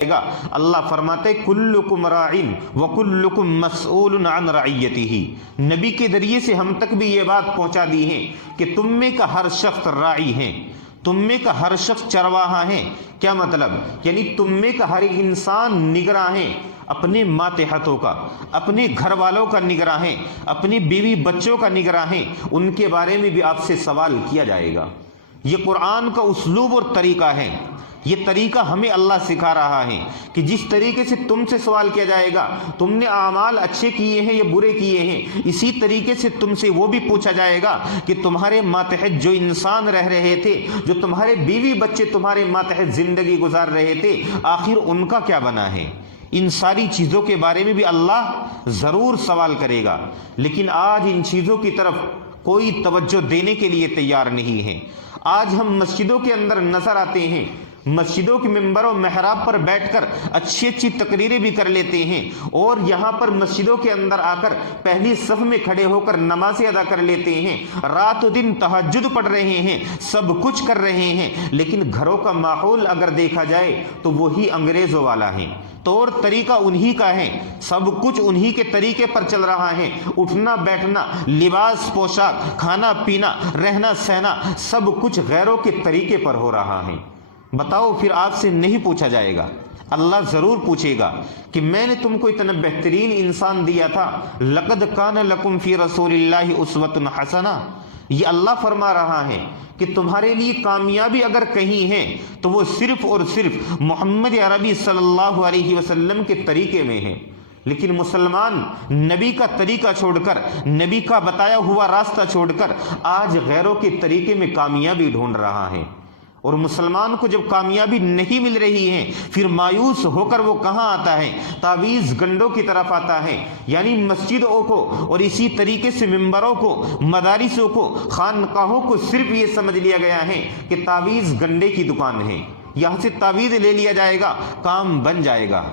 گا۔ اللہ فرماتے کلکم راعن وکلکم مسئول عن رعیتہ، نبی کے ذریعے سے ہم تک بھی یہ بات پہنچا دی ہے کہ تم میں کا ہر شخص راعی ہے، تم میں کا ہر شخص چرواہا ہے۔ کیا مطلب؟ یعنی تم میں کا ہر انسان نگراں ہے، اپنے ماتحتوں کا، اپنے گھر والوں کا نگراں ہے، اپنی بیوی بچوں کا نگراں ہے، ان کے بارے میں بھی آپ سے سوال کیا جائے گا۔ یہ قرآن کا اسلوب اور طریقہ ہے، یہ طریقہ ہمیں اللہ سکھا رہا ہے کہ جس طریقے سے تم سے سوال کیا جائے گا تم نے اعمال اچھے کیے ہیں یا برے کیے ہیں، اسی طریقے سے تم سے وہ بھی پوچھا جائے گا کہ تمہارے ماتحت جو انسان رہ رہے تھے، جو تمہارے بیوی بچے تمہارے ماتحت زندگی گزار رہے تھے، آخر ان کا کیا بنا ہے۔ ان ساری چیزوں کے بارے میں بھی اللہ ضرور سوال کرے گا، لیکن آج ان چیزوں کی طرف کوئی توجہ دینے کے لیے تیار نہیں ہے۔ آج ہم مسجدوں کے اندر نظر آتے ہیں، مسجدوں کے ممبر و محراب پر بیٹھ کر اچھی اچھی تقریریں بھی کر لیتے ہیں، اور یہاں پر مسجدوں کے اندر آ کر پہلی صف میں کھڑے ہو کر نمازیں ادا کر لیتے ہیں، رات و دن تہجد پڑھ رہے ہیں، سب کچھ کر رہے ہیں، لیکن گھروں کا ماحول اگر دیکھا جائے تو وہی انگریزوں والا ہے، طور طریقہ انہی کا ہے، سب کچھ انہی کے طریقے پر چل رہا ہے، اٹھنا بیٹھنا، لباس پوشاک، کھانا پینا، رہنا سہنا، سب کچھ غیروں کے طریقے پر ہو رہا ہے۔ بتاؤ پھر آپ سے نہیں پوچھا جائے گا؟ اللہ ضرور پوچھے گا کہ میں نے تم کو اتنا بہترین انسان دیا تھا، لقد کان لکم فی رسول اللہ اسوۃ حسنہ۔ یہ اللہ فرما رہا ہے کہ تمہارے لیے کامیابی اگر کہیں ہے تو وہ صرف اور صرف محمد عربی صلی اللہ علیہ وسلم کے طریقے میں ہے۔ لیکن مسلمان نبی کا طریقہ چھوڑ کر، نبی کا بتایا ہوا راستہ چھوڑ کر آج غیروں کے طریقے میں کامیابی ڈھونڈ رہا ہے، اور مسلمان کو جب کامیابی نہیں مل رہی ہے پھر مایوس ہو کر وہ کہاں آتا ہے؟ تعویذ گنڈوں کی طرف آتا ہے، یعنی مسجدوں کو اور اسی طریقے سے ممبروں کو، مدارسوں کو، خانقاہوں کو صرف یہ سمجھ لیا گیا ہے کہ تعویذ گنڈے کی دکان ہے، یہاں سے تعویذ لے لیا جائے گا، کام بن جائے گا۔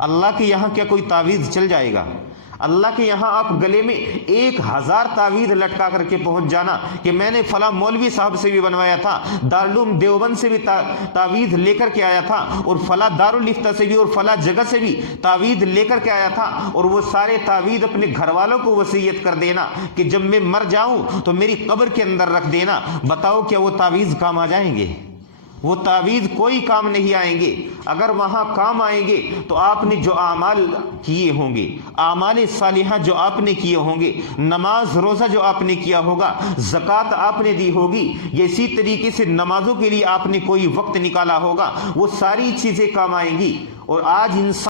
اللہ کے یہاں کیا کوئی تعویذ چل جائے گا؟ اللہ کے یہاں آپ گلے میں 1000 تعویذ لٹکا کر کے پہنچ جانا کہ میں نے فلاں مولوی صاحب سے بھی بنوایا تھا، دارالعلوم دیوبند سے بھی تعویذ لے کر کے آیا تھا، اور فلاں دارالفتہ سے بھی اور فلاں جگہ سے بھی تعویذ لے کر کے آیا تھا، اور وہ سارے تعویذ اپنے گھر والوں کو وصیت کر دینا کہ جب میں مر جاؤں تو میری قبر کے اندر رکھ دینا۔ بتاؤ کیا وہ تعویذ کام آ جائیں گے؟ وہ تعویذ کوئی کام نہیں آئیں گے۔ اگر وہاں کام آئیں گے تو آپ نے جو اعمال کیے ہوں گے، اعمال صالحہ جو آپ نے کیے ہوں گے، نماز روزہ جو آپ نے کیا ہوگا، زکوٰۃ آپ نے دی ہوگی، اسی طریقے سے نمازوں کے لیے آپ نے کوئی وقت نکالا ہوگا، وہ ساری چیزیں کام آئیں گی۔ اور آج انسان